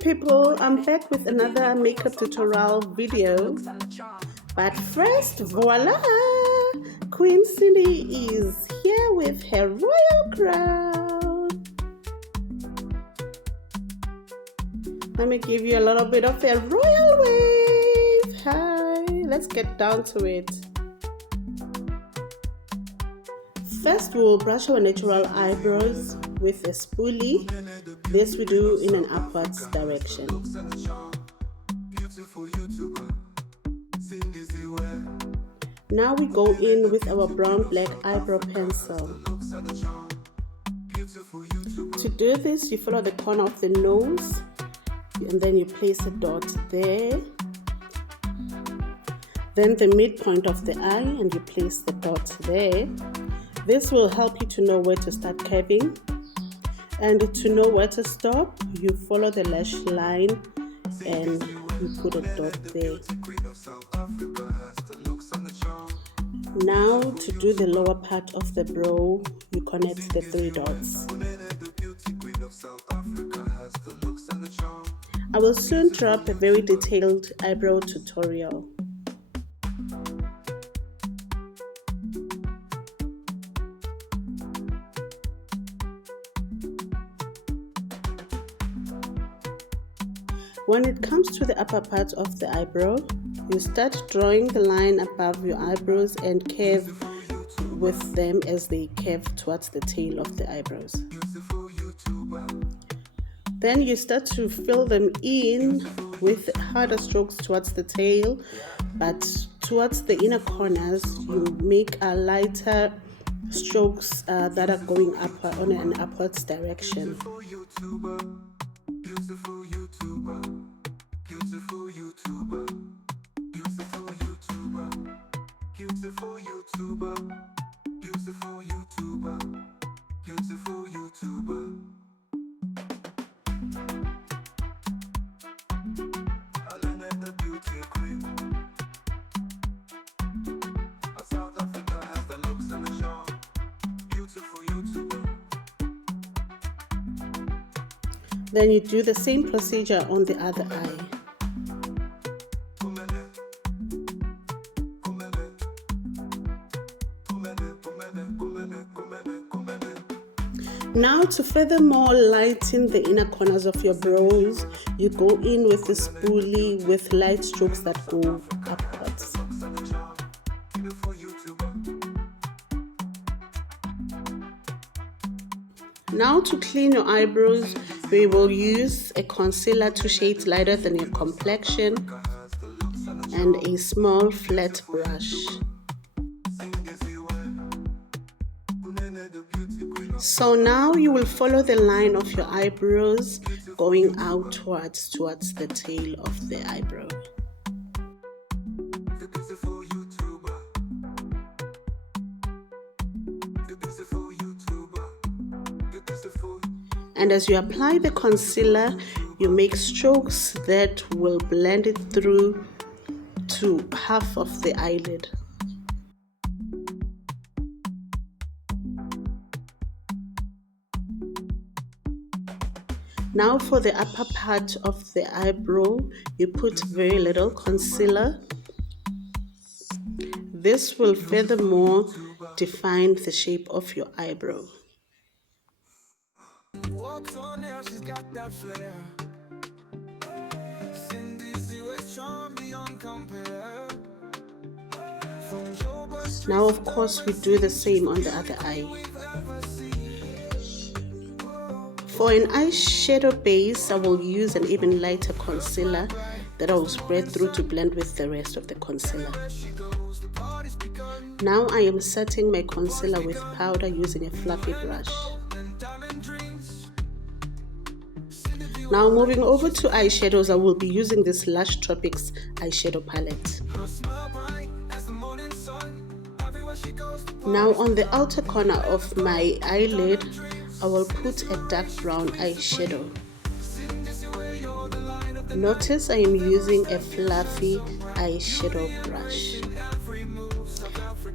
people, I'm back with another makeup tutorial video. But first, voila! Queen Cindy is here with her royal crown. Let me give you a little bit of a royal wave. Hi, let's get down to it. First, we'll brush our natural eyebrows with a spoolie. This we do in an upwards direction. Now we go in with our brown black eyebrow pencil. To do this, you follow the corner of the nose and then you place a dot there. Then the midpoint of the eye and you place the dot there. This will help you to know where to start curving, and to know where to stop, you follow the lash line and you put a dot there. Now to do the lower part of the brow, you connect the 3 dots. I will soon drop a very detailed eyebrow tutorial. When it comes to the upper part of the eyebrow, you start drawing the line above your eyebrows and curve with them as they curve towards the tail of the eyebrows. Then you start to fill them in with harder strokes towards the tail, but towards the inner corners you make a lighter strokes that are going up on an upwards direction. Beautiful YouTuber, beautiful YouTuber, beautiful YouTuber, beautiful YouTuber, beautiful YouTuber, beautiful YouTuber. Eyeliner, the beauty queen. South Africa has the looks and the charm. Beautiful YouTuber. Then you do the same procedure on the other eye. Now to furthermore lighten the inner corners of your brows, you go in with the spoolie with light strokes that go upwards. Now to clean your eyebrows, we will use a concealer to shade lighter than your complexion and a small flat brush. So now you will follow the line of your eyebrows going outwards towards the tail of the eyebrow. And as you apply the concealer, you make strokes that will blend it through to half of the eyelid. Now for the upper part of the eyebrow, you put very little concealer. This will furthermore define the shape of your eyebrow. Walks on air, she's got that flair. Cindy's with charm beyond compare. Now of course we do the same on the other eye. For an eyeshadow base, I will use an even lighter concealer that I will spread through to blend with the rest of the concealer. Now I am setting my concealer with powder using a fluffy brush. Now moving over to eyeshadows, I will be using this Lush Tropics eyeshadow palette. Now on the outer corner of my eyelid, I will put a dark brown eyeshadow. Notice I am using a fluffy eyeshadow brush.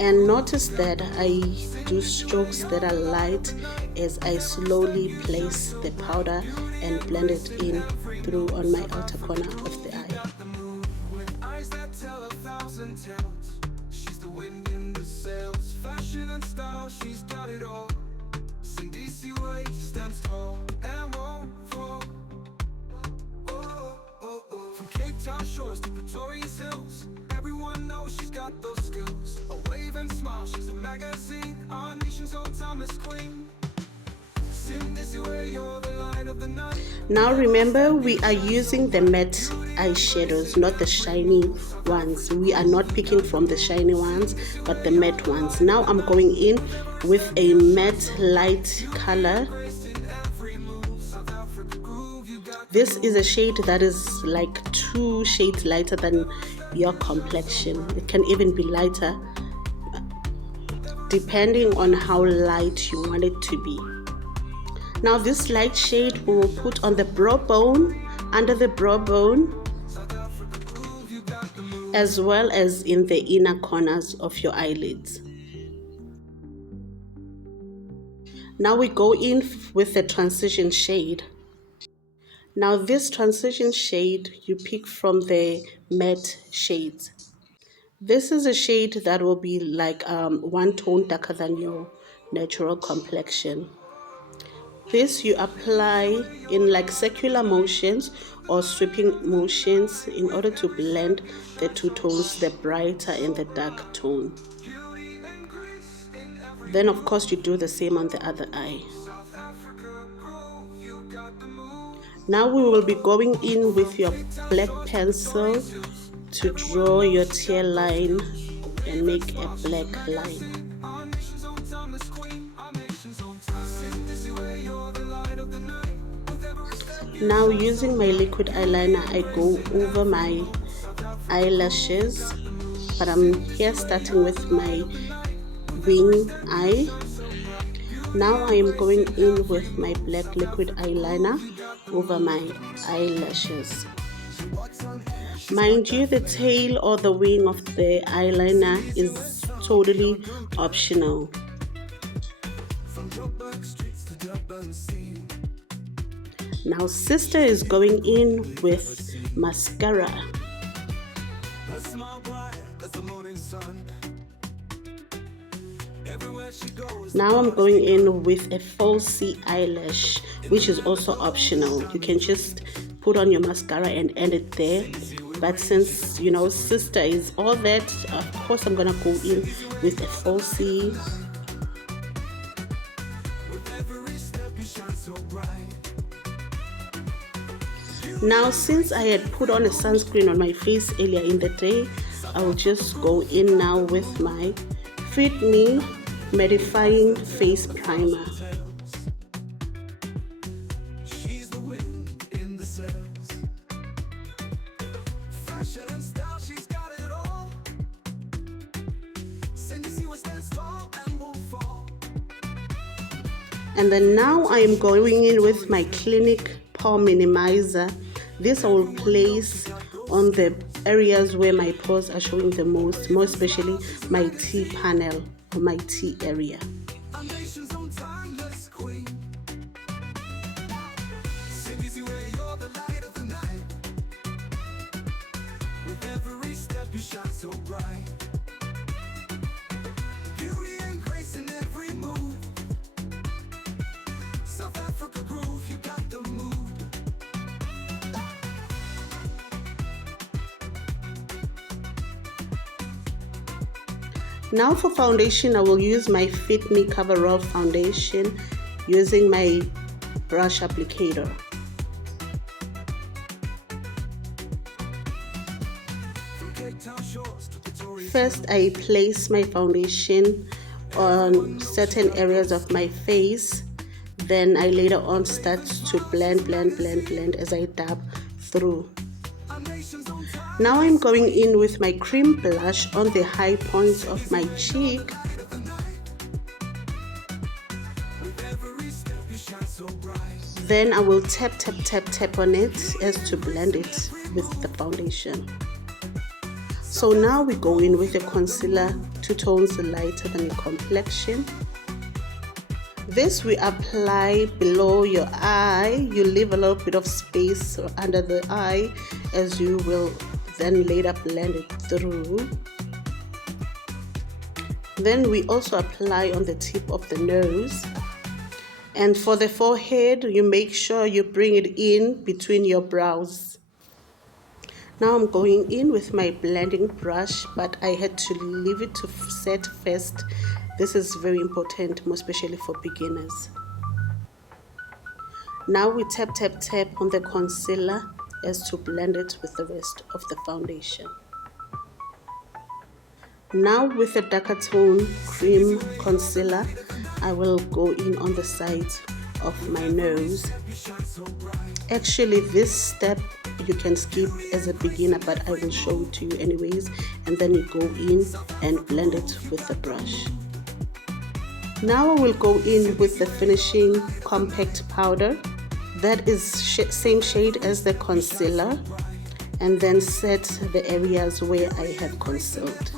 And notice that I do strokes that are light as I slowly place the powder and blend it in through on my outer corner of the eye. She's the wind in the sails, fashion and style, she's got it all. Cindy stands tall and won't fall. From Cape Town shores to Victoria's hills, everyone knows she's got those skills. A wave and smile, she's a magazine, our nation's own timeless queen. Now remember, we are using the matte eyeshadows, not the shiny ones. We are not picking from the shiny ones, but the matte ones. Now I'm going in with a matte light color. This is a shade that is like 2 shades lighter than your complexion. It can even be lighter depending on how light you want it to be. Now this light shade we will put on the brow bone, under the brow bone, as well as in the inner corners of your eyelids. Now we go in with the transition shade. Now this transition shade you pick from the matte shades. This is a shade that will be like 1 tone darker than your natural complexion. This you apply in like circular motions or sweeping motions in order to blend the 2 tones, the brighter and the dark tone. Then of course you do the same on the other eye. Now we will be going in with your black pencil to draw your tear line and make a black line. Now using my liquid eyeliner, I go over my eyelashes, but I'm here starting with my wing eye. Now I am going in with my black liquid eyeliner over my eyelashes. Mind you, the tail or the wing of the eyeliner is totally optional. Now sister is going in with mascara. Now I'm going in with a falsy eyelash, which is also optional. You can just put on your mascara and end it there. But since you know sister is all that, of course I'm gonna go in with a falsy. Now since I had put on a sunscreen on my face earlier in the day, I will just go in now with my Fit Me mattifying face primer. And then now I am going in with my Clinique Pore Minimizer. This I will place on the areas where my pores are showing the most, more especially my T panel or my T area. Now for foundation, I will use my Fit Me Coverall foundation using my brush applicator. First, I place my foundation on certain areas of my face. Then I later on start to blend as I dab through. Now I'm going in with my cream blush on the high points of my cheek. Then I will tap on it as to blend it with the foundation. So now we go in with a concealer 2 tones lighter than your complexion. This we apply below your eye. You leave a little bit of space under the eye as you will then later blend it through. Then we also apply on the tip of the nose. And for the forehead, you make sure you bring it in between your brows. Now I'm going in with my blending brush, but I had to leave it to set first. This is very important, more especially for beginners. Now we tap on the concealer as to blend it with the rest of the foundation. Now with a darker tone cream concealer, I will go in on the sides of my nose. Actually, this step you can skip as a beginner, but I will show it to you anyways, and then you go in and blend it with the brush. Now I will go in with the finishing compact powder. That is same shade as the concealer, and then set the areas where I have concealed.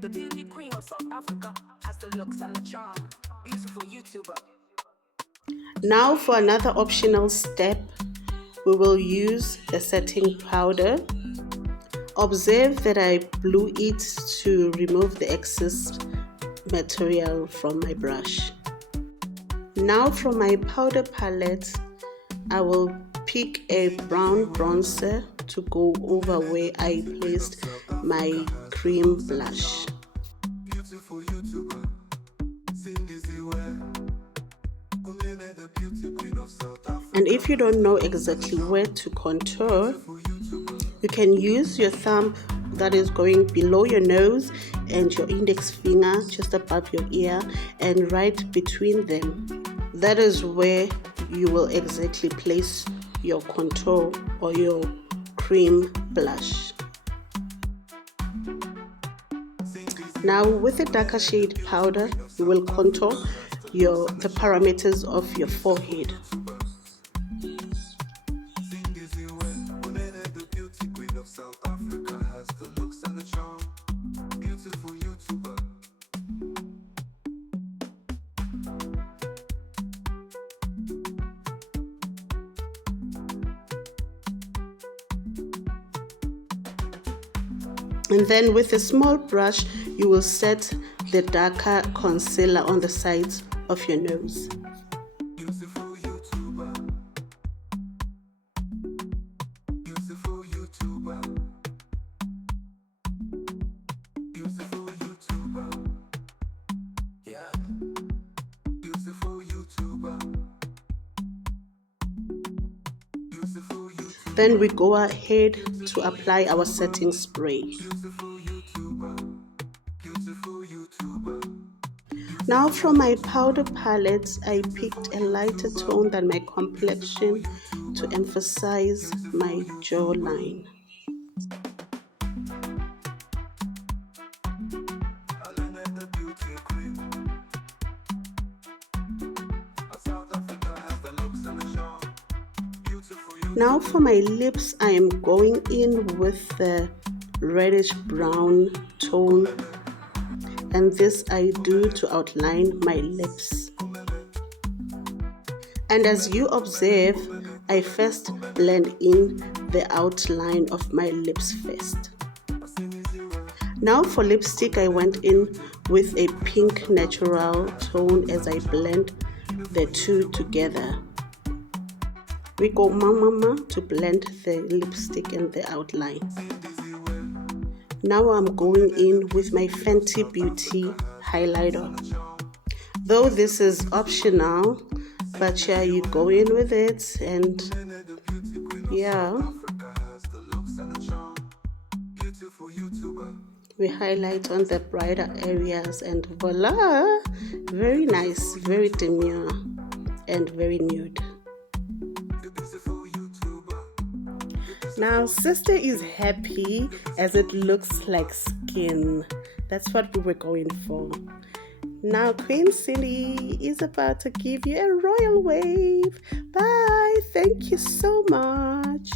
The beauty queen of South Africa has the looks and the charm. Beautiful YouTuber. Now for another optional step, we will use a setting powder. Observe that I blew it to remove the excess material from my brush. Now from my powder palette, I will pick a brown bronzer to go over where I placed my cream blush. And if you don't know exactly where to contour, you can use your thumb that is going below your nose and your index finger just above your ear and right between them. That is where you will exactly place your contour or your cream blush. Now with a darker shade powder, you will contour the parameters of your forehead. And then with a small brush, you will set the darker concealer on the sides of your nose. Then we go ahead to apply our setting spray. Now from my powder palette, I picked a lighter tone than my complexion to emphasize my jawline. Now for my lips, I am going in with the reddish brown tone, and this I do to outline my lips. And as you observe, I first blend in the outline of my lips first. Now for lipstick, I went in with a pink natural tone as I blend the two together. We go mama to blend the lipstick and the outline. Now I'm going in with my Fenty Beauty highlighter. Though this is optional, but yeah, you go in with it, and yeah, we highlight on the brighter areas, and voila, very nice, very demure and very nude. Now sister is happy as it looks like skin. That's what we were going for. Now Queen Cindy is about to give you a royal wave. Bye. Thank you so much.